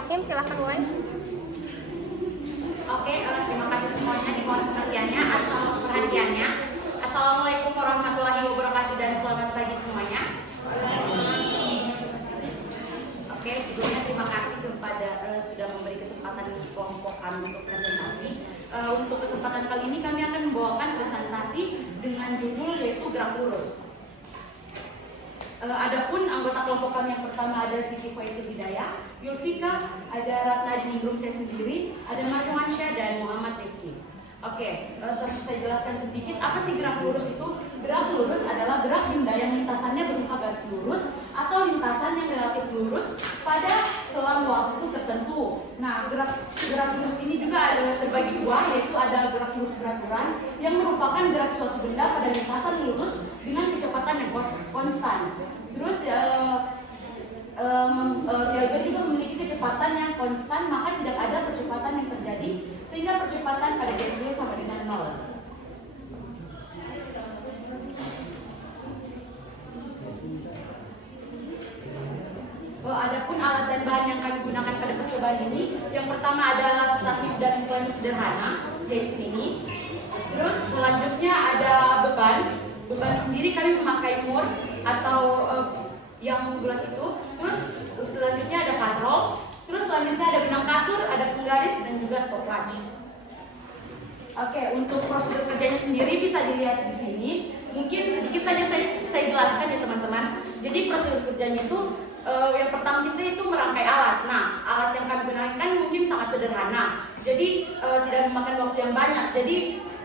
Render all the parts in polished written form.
Bismillahirrahmanirrahim. Silahkan mulai. Oke, terima kasih semuanya, dimohon pengertiannya, perhatiannya. Assalamualaikum warahmatullahi wabarakatuh dan selamat pagi semuanya. Oke, sebelumnya terima kasih kepada sudah memberi kesempatan kelompok kami untuk presentasi. Untuk kesempatan kali ini kami akan membawakan presentasi dengan judul yaitu gerak lurus. Adapun anggota kelompok kami yang pertama ada Siti Faitul Hidayah, Yulfika, ada Ratna Diningrum saya sendiri, ada Marwan Syah dan Muhammad Rifki. Oke, saya jelaskan sedikit apa sih gerak lurus itu. Gerak lurus adalah gerak benda yang lintasannya berupa garis lurus atau lintasan yang relatif lurus pada selang waktu tertentu. Nah, gerak lurus ini juga ada terbagi dua, yaitu ada gerak lurus beraturan yang merupakan gerak suatu benda pada lintasan lurus dengan kecepatan yang konstan. Terus GLB juga memiliki kecepatan yang konstan, maka tidak ada percepatan yang terjadi sehingga percepatan pada GLB sama dengan 0. Adapun alat dan bahan yang kami gunakan pada percobaan ini, yang pertama adalah statif dan incline sederhana, yaitu ini. Terus selanjutnya ada beban. Beban sendiri kami memakai mur atau yang bulat itu. Terus selanjutnya ada katrol. Terus selanjutnya ada benang kasur, ada penggaris dan juga stopwatch. Oke, untuk prosedur kerjanya sendiri bisa dilihat di sini. Mungkin sedikit saja saya jelaskan ya teman-teman. Jadi prosedur kerjanya itu yang pertama kita itu merangkai alat. Nah, alat yang kami gunakan mungkin sangat sederhana. Jadi tidak memakan waktu yang banyak. Jadi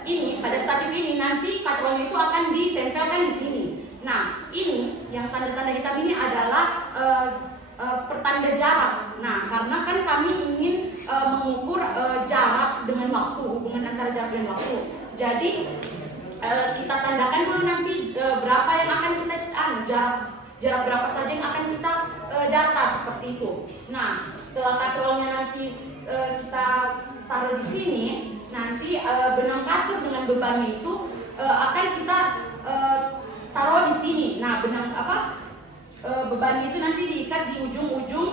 ini pada statif ini nanti katrolnya itu akan ditempelkan di sini. Nah, ini yang tanda-tanda hitam ini adalah pertanda jarak. Nah, karena kan kami ingin mengukur jarak dengan waktu, hubungan antara jarak dan waktu. Jadi kita tandakan dulu nanti berapa yang akan kita jarak berapa saja yang akan kita data seperti itu. Nah, setelah katrolnya nanti kita taruh di sini, nanti benang kasur dengan bebannya itu akan kita taruh di sini. Nah, bebannya itu nanti diikat di ujung-ujung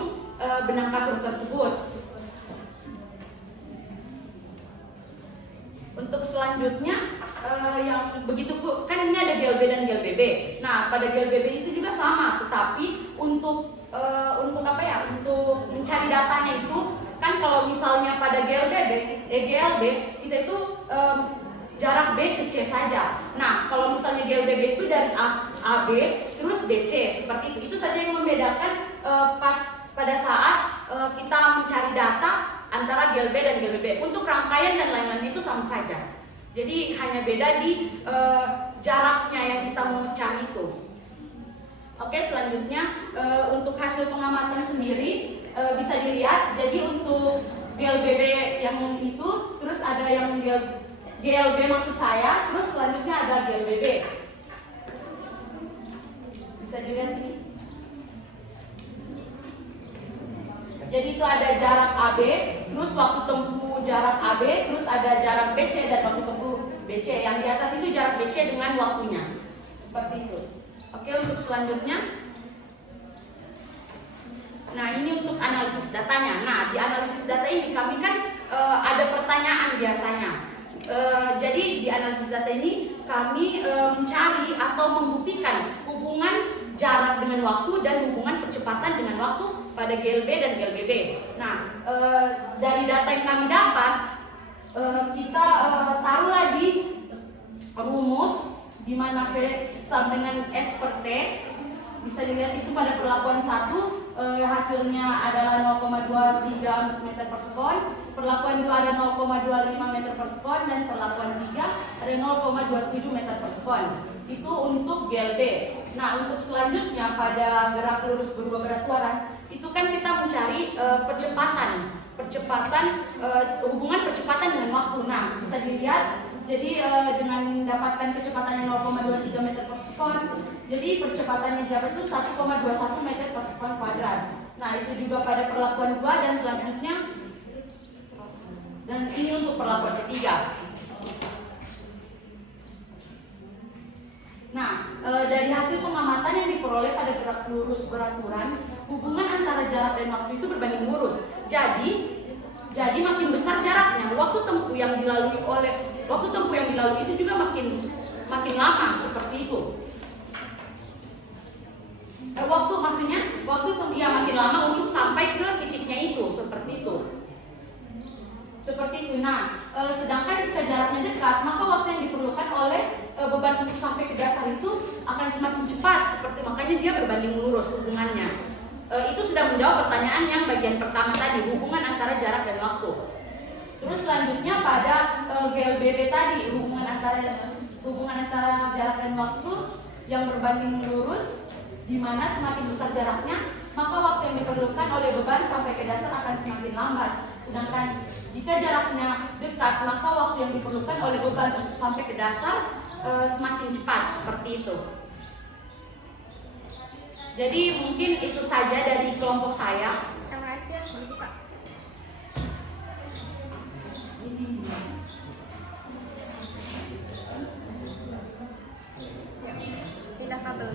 benang kasur tersebut. Untuk selanjutnya yang begitu kan ini ada GLB dan GLBB. Nah, pada GLBB itu juga sama, tetapi untuk mencari datanya itu kan kalau misalnya pada GLB kita itu jarak B ke C saja. Nah, kalau misalnya GLBB itu dari AB terus BC seperti itu. Itu saja yang membedakan pada saat kita mencari data antara GLB dan GLBB. Untuk rangkaian dan lain-lain itu sama saja. Jadi hanya beda di jaraknya yang kita mau cari itu. Oke, selanjutnya untuk hasil pengamatan sendiri bisa dilihat. Jadi untuk GLBB yang itu, terus ada yang GLB maksud saya, terus selanjutnya ada GLBB. Bisa dilihat ini. Jadi itu ada jarak AB, terus waktu tempuh jarak AB, terus ada jarak BC dan waktu tempuh BC. Yang di atas itu jarak BC dengan waktunya. Seperti itu. Oke, untuk selanjutnya. Nah, ini untuk analisis datanya. Nah, di analisis data ini kami kan ada pertanyaan biasanya. Jadi di analisis data ini kami mencari atau membuktikan hubungan jarak dengan waktu dan hubungan percepatan dengan waktu pada GLB dan GLBB. Nah, dari data yang kami dapat, kita taruh lagi rumus di mana V sama dengan S per T. Bisa dilihat itu pada perlakuan 1 hasilnya adalah 0,23 meter per sekon, perlakuan 2 ada 0,25 meter per sekon, dan perlakuan 3 ada 0,27 meter per sekon. Itu untuk GLB. Nah, untuk selanjutnya pada gerak lurus berubah beraturan, itu kan kita mencari hubungan percepatan dengan waktu. Nah, bisa dilihat. Jadi dengan mendapatkan kecepatannya 0,23 meter per sekon, jadi percepatannya dapat itu 1,21 meter per sekon kuadrat. Nah, itu juga pada perlakuan 2 dan selanjutnya. Dan ini untuk perlakuan ketiga. Nah, dari hasil pengamatan yang diperoleh pada gerak lurus beraturan, hubungan antara jarak dan waktu itu berbanding lurus. Jadi makin besar jaraknya, waktu tempuh yang dilalui itu juga makin lama seperti itu. Waktu tempuh yang makin lama untuk sampai ke titiknya itu, seperti itu. Nah, sedangkan jika jaraknya dekat, maka waktu yang diperlukan oleh beban untuk sampai ke dasar itu akan semakin cepat, seperti makanya dia berbanding lurus hubungannya. Itu sudah menjawab pertanyaan yang bagian pertama tadi, hubungan antara jarak dan waktu. Terus selanjutnya pada GLBB tadi, hubungan antara jarak dan waktu yang berbanding lurus, di mana semakin besar jaraknya, maka waktu yang diperlukan oleh beban sampai ke dasar akan semakin lambat. Sedangkan jika jaraknya dekat, maka waktu yang diperlukan oleh beban untuk sampai ke dasar semakin cepat, seperti itu. Jadi mungkin itu saja dari kelompok saya. Terima kasih, Pak. Pindah kabel.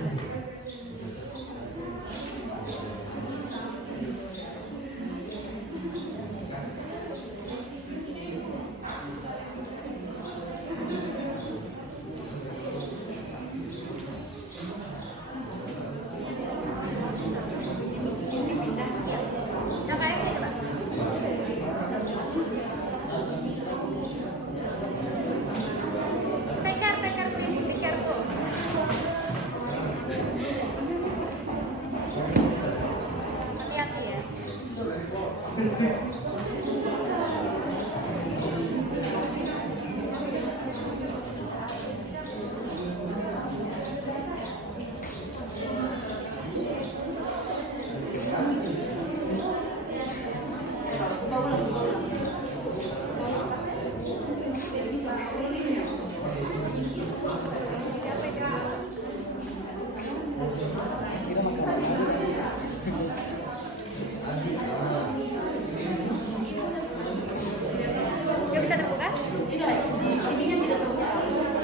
Gak bisa terbuka? Tidak, di sininya tidak terbuka.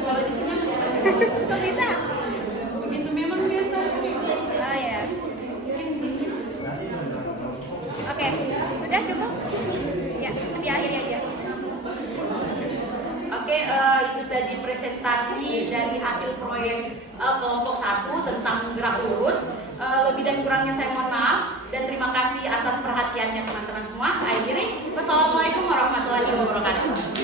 Kalau di sini masih ada. Kok bisa? Begitu memang biasa. Oh ya. Oke, sudah cukup? Ya, di akhir aja. Oke, itu tadi presentasi dari hasil proyek kelompok 1 tentang gerak lurus. Lebih dan kurangnya saya mohon maaf dan terima kasih atas perhatiannya teman-teman semua. Saya akhiri. Wassalamualaikum warahmatullahi wabarakatuh.